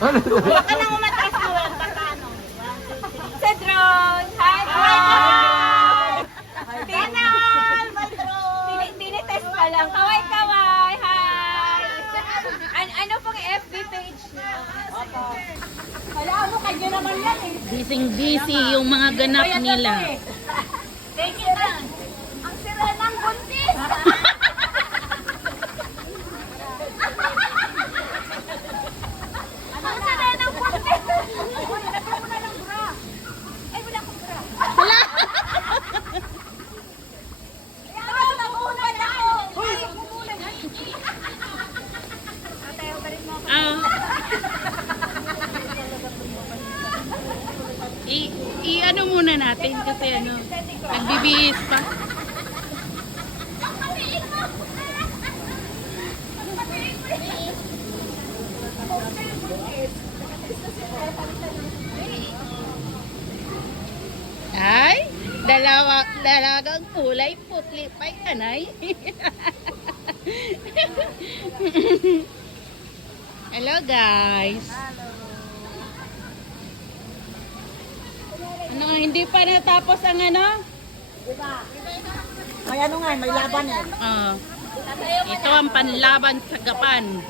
Baka nang umatras mo yan, baka ano. Cedron! Hi, Cedron! Tinal! Tinitest pa lang. Kaway-kaway! Hi! Ano pong FB page niyo? Wala mo, kanya naman yan eh. Busy yung mga ganap nila. Thank you na. Ang sira ng buntis! Ang sira ng buntis! Lagyan mo na ng bra. Ay, wala akong bra. Wala! Ay, nagulan ako! Ay, nagulan. Atayo ka rin mo ako. I-ano muna natin kasi ano, nagbibihis pa. Ay, dalagang kulay putli pa yan ay. Hello guys. Ano, hindi pa natapos ang ano? May ano nga, may laban eh. Ah, ito ang panlaban sa gapan.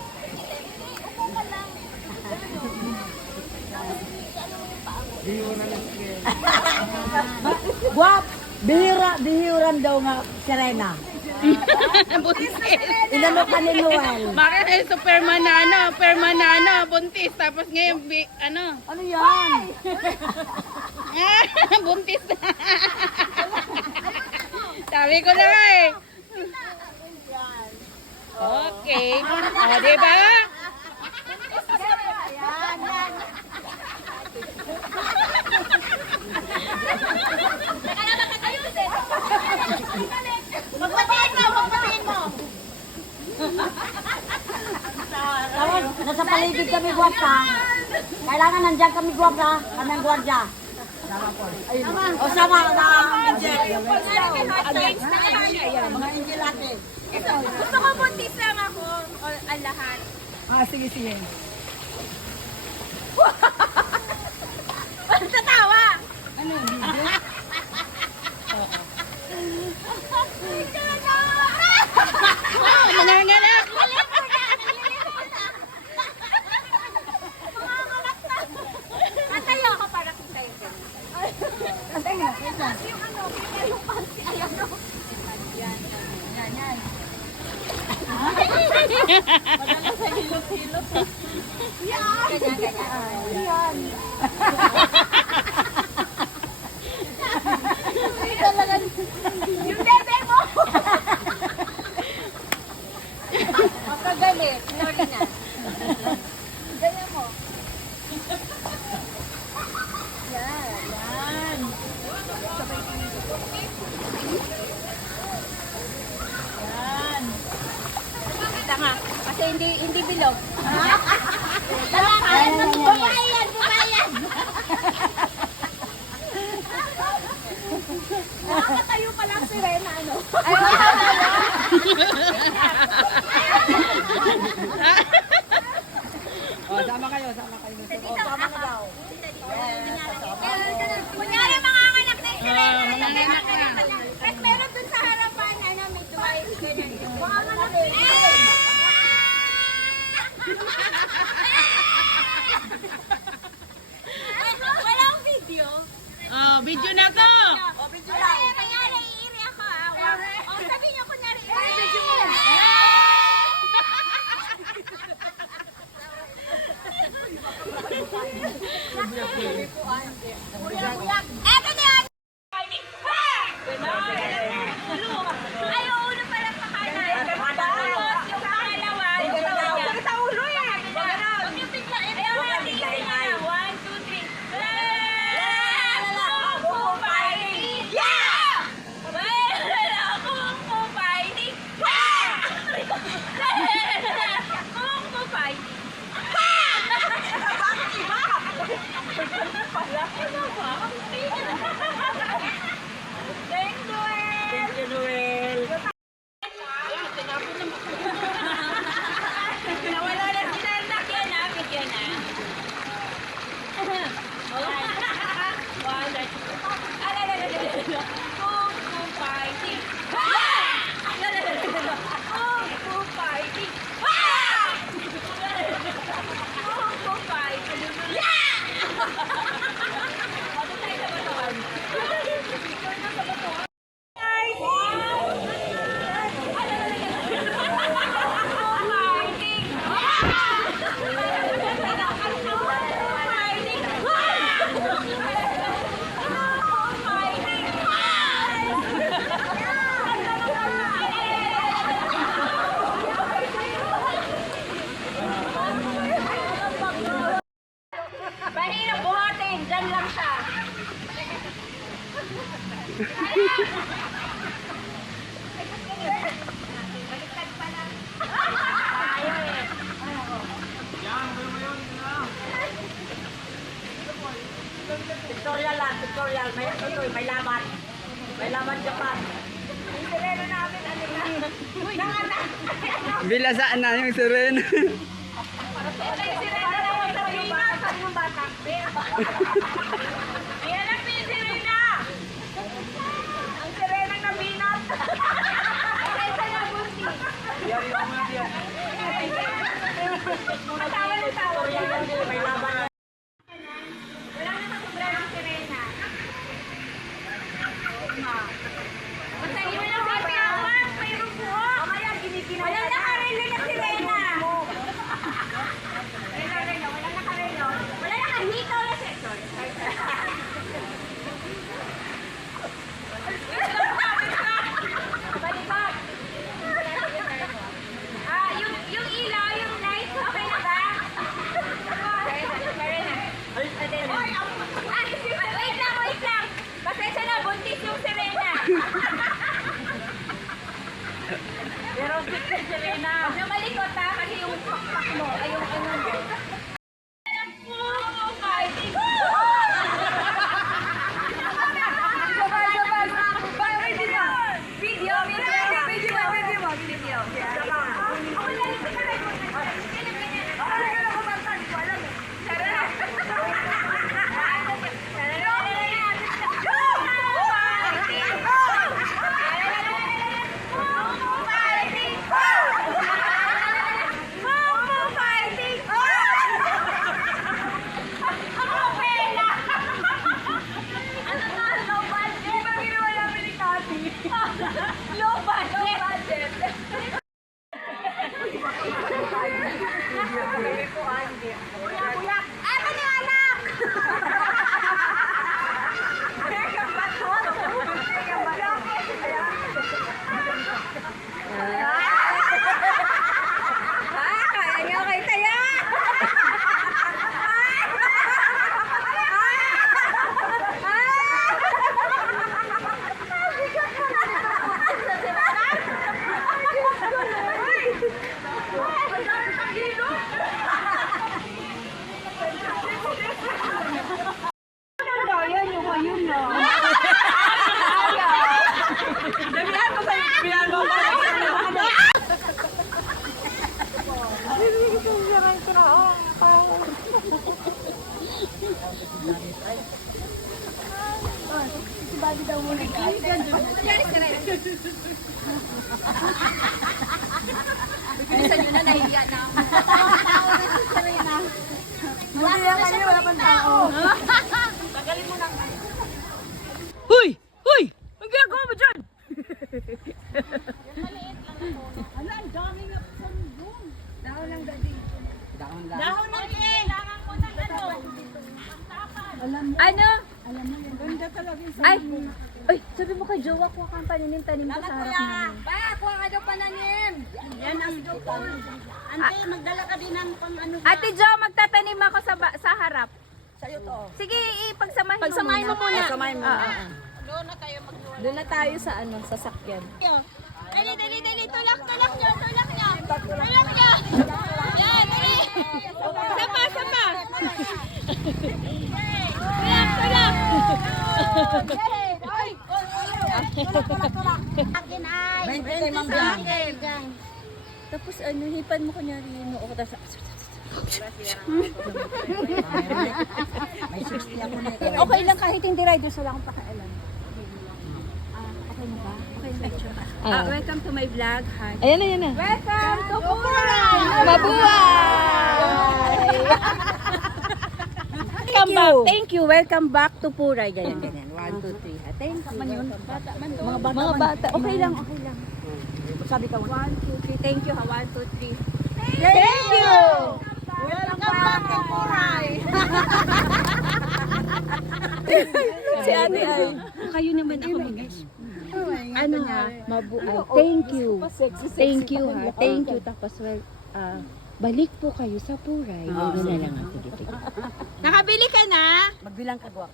Guwap! Bihiran daw nga Serena. Buntis. Inano ka ni Noel. Bakit ay Superman na ano, buntis. Tapos ngayon, ano? Ano yan? Buntis na. Sabi ko na nga eh. Okay. O, diba? Magpatiin mo, magpatiin mo. Tapos, nasa paligid kami guwap ha. Kailangan nandiyan kami guwap ha. Kami ang gwardya. O sama na. Mga injilate. Gusto ko buntis lang ako. O, ang lahat. Ah, sige, sige. Ba't tatawa? Ano? Manganganak. Antayo ako para kintayin ko. Antay na. Yung ano, yung panty, ayan o. Yan. Madala sa hilot-hilot. Yan. Yan. Talagang, yung bebe mo. Makagalit. Sorry na. Ganyan mo. Yan. Yan. Kita nga. Kasi hindi bilog. Talakan. Bumayan. Nakakatayo pa lang si Rena, ano? O, sama kayo. O, sama na daw. Kunyari mga anak na si Rena. Mga anak na. Tapos meron dun sa harapan, ano, may tuway. Mga anak walang video. Oh, video na to. Kunyari, iiri ako ah. Sabi niyo kunyari, video mo. Eto na yan! Ay, yung ulo pala pa kanan. Tapos yung pangalawa, yung ulo niya. Sa ulo yan! Huwag yung bigla. Ito nga, tingnan niya. 1, 2, 3. Kung fu fighting! Yeah! Kung fu fighting! Yeah! Kung fu fighting! Bakit iba? Pala, ano ba? Thank you, Noel! Nawala na sila. Bigyan na. Victoria lang, Victoria. May laban. May laban Japan. Bilasaan na yung sirena. Ayan ang sirena! Ang sirena ng binat! Kaysa na bunti! Tawa ng tawa. May laban. Wala na sobra ng sirena. Basta yun lang may piyawan, may rupo. Wala nakarelo na sirena. Wala nakarelo. Wala nakahitaw na sensor. Balikat. Yung ilaw, yung light, okay na ba? Wait lang. Pasensya na, buntis yung sirena. Pero Serena. Huwag na malikot ha, kasi yung pakpak mo, ay yung ano mo. Low budget. Ano ni anak? Kaya niyo kay Taya. Bilisan nyo na, nahihiya na ako. Wala pang tao. Tagalin mo na. Huy! Huy! Ang ginagawa mo dyan? Dahon ng kailangan mo ng ano? Ano? Ay, ay, sabi mo kay Jowa, kuha kang tanim ko sa harap namin. Ba, kuha ka daw pananim. Yan ang dupo. Ante, magdala ka din ng pang ano. Ate Jo, magtatanim ako sa harap. Sa'yo to. Sige, pagsamahin mo muna. Samayin mo. Doon na tayo sa sakyan. Dali, tulak nyo. Yan, dali. Sama. Tulak. Akin ay. 20 kay Ma'am Jan. Tapos hipan mo kunyari yun. May 60 ako nito. Okay lang kahit hindi riders, wala akong pakialam. Okay na ba? Okay na. Welcome to my vlog. Hi. Ayan na. Welcome to Puray! Mabuhay! Thank you. Welcome back to Puray. Ganyan. 1, 2, 3. Thank you. Mga bata. Okay lang. Sabi ka, 1, 2, 3. Thank you. 1, 2, 3. Thank you! welcome back to Puray. Si Ate Ay. Kayo naman ako guys. Ano ha? Thank you. Thank you ha. Thank you. Tapos balik po kayo sa Puray. Yun na lang. Sige. Nakabili ka na? Magbilang ka, Gwak.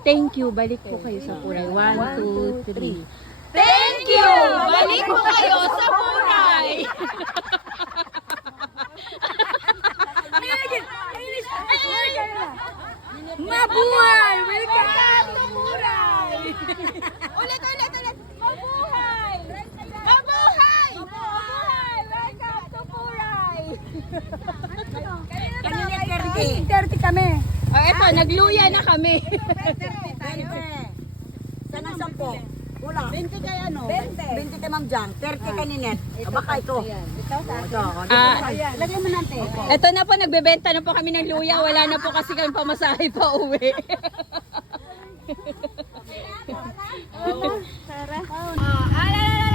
Thank you. Balik po kayo sa Puray. 1, 2, 3. Thank you! Balik po kayo sa Puray! Mabuhay! Welcome to Puray! Ulit! Mabuhay! Mabuhay! Mabuhay! Welcome to Puray! Kanina 30 kami. Oh, eto, nagluya na kami. 20. Saan ang 10? Kulang. 20 kay ano? 20 kay Ma'am Jan. 30 kay Ninette. Baka ito. Ito. Lagyan mo natin. Eto na po, nagbebenta na po kami ng luya. Wala na po kasi kami pamasahe pa uwi. Alala